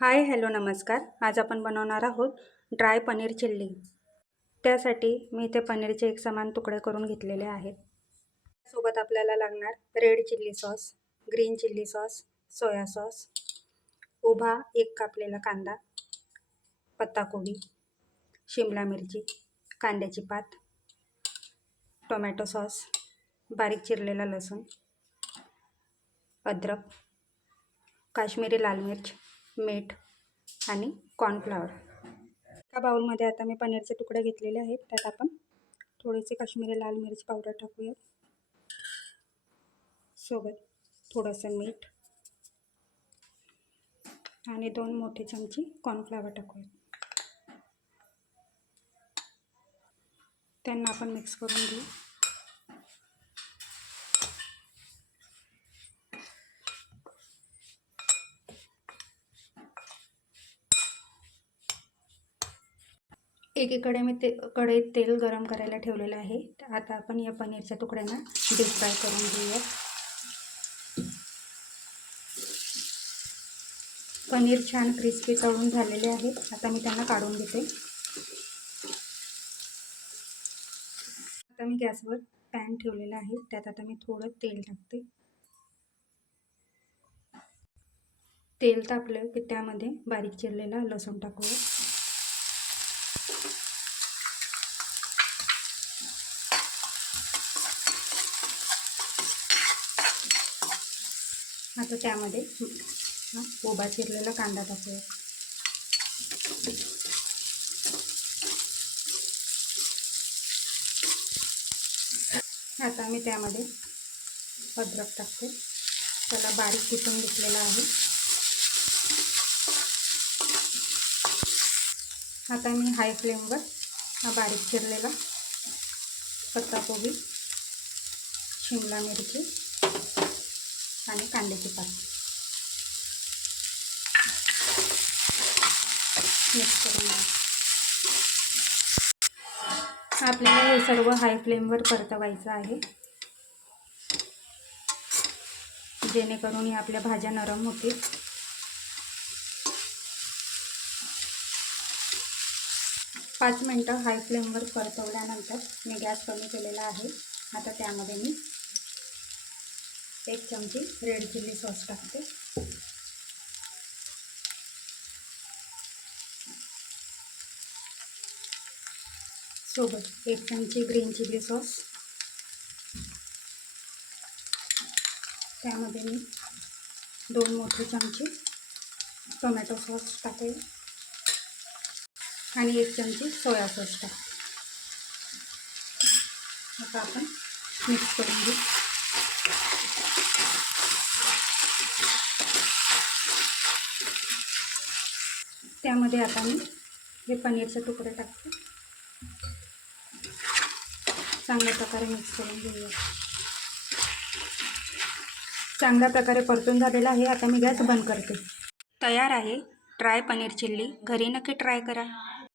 Hi hello नमस्कार. आज आपण बनवणार आहोत ड्राय पनीर चिल्ली. त्यासाठी मी इथे पनीरचे एक समान तुकडे करून घेतलेले आहेत. सोबत आपल्याला लागणार red chilli sauce, green chilli sauce, soya sauce, उभा एक कापलेला कांदा, पत्ताकोबी, शिमला मिरची, कांद्याची पात, टोमॅटो सॉस, बारीक चिरलेला लसूण, अद्रक, काश्मीरी लाल मिर्च, मीठ आणि कॉर्नफ्लॉवर. एका बाउलमध्ये आता मी पनीरचे तुकडे घेतलेले आहेत. त्यात आपण थोडेसे काश्मीरी लाल मिर्च पावडर टाकूया, सोबत थोडंसं मीठ आणि 2 मोठे चमचे कॉर्नफ्लॉवर टाकूया. त्यांना आपण मिक्स करून घेऊ. एकीकडे मी कढईत तेल गरम करायला ठेवलेलं आहे. आता आपण या पनीरच्या तुकड्यांना डीप फ्राय करून घेऊया. पनीर छान क्रिस्पी तळून झालेले आहे. आता मी त्यांना काढून घेते. आता मी गॅसवर पॅन ठेवलेला आहे. त्यात आता मी थोडं तेल टाकते. तेल तापलं की त्यामध्ये बारीक चिरलेला लसूण टाकूया. आता त्यामध्ये उभा चिरलेला कांदा टाकूया. आता मी त्यामध्ये अद्रक टाकते. त्याला बारीक किसून घेतलेला आहे. आता मी हाय फ्लेमवर हा बारीक चिरलेला पत्ताकोबी, शिमला मिरची आणि कांद्याची पात मिक्स करून घ्या. आपल्याला हे सर्व हाय फ्लेमवर परतवायचं आहे, जेणेकरून ही आपल्या भाज्या नरम होतील. पाच मिनटं हाय फ्लेमवर परतवल्यानंतर मी गॅस कमी केलेला आहे. आता त्यामध्ये मी 1 चमची रेड चिल्ली सॉस टाकते. सोबत 1 चमची ग्रीन चिल्ली सॉस. त्यामध्ये मी 2 मोठे चमचे टोमॅटो सॉस टाकते आणि 1 चमची सोया सॉस टाकते. आता आपण मिक्स करून घेऊ. त्यामध्ये आता मी हे पनीरचे तुकडे टाकते. चांगल्या प्रकारे मिक्स करून घेऊया. चांगल्या प्रकारे परतून झालेला आहे. आता मी गॅस बंद करते. तयार आहे ड्राय पनीर चिल्ली. घरी नक्की ट्राय करा.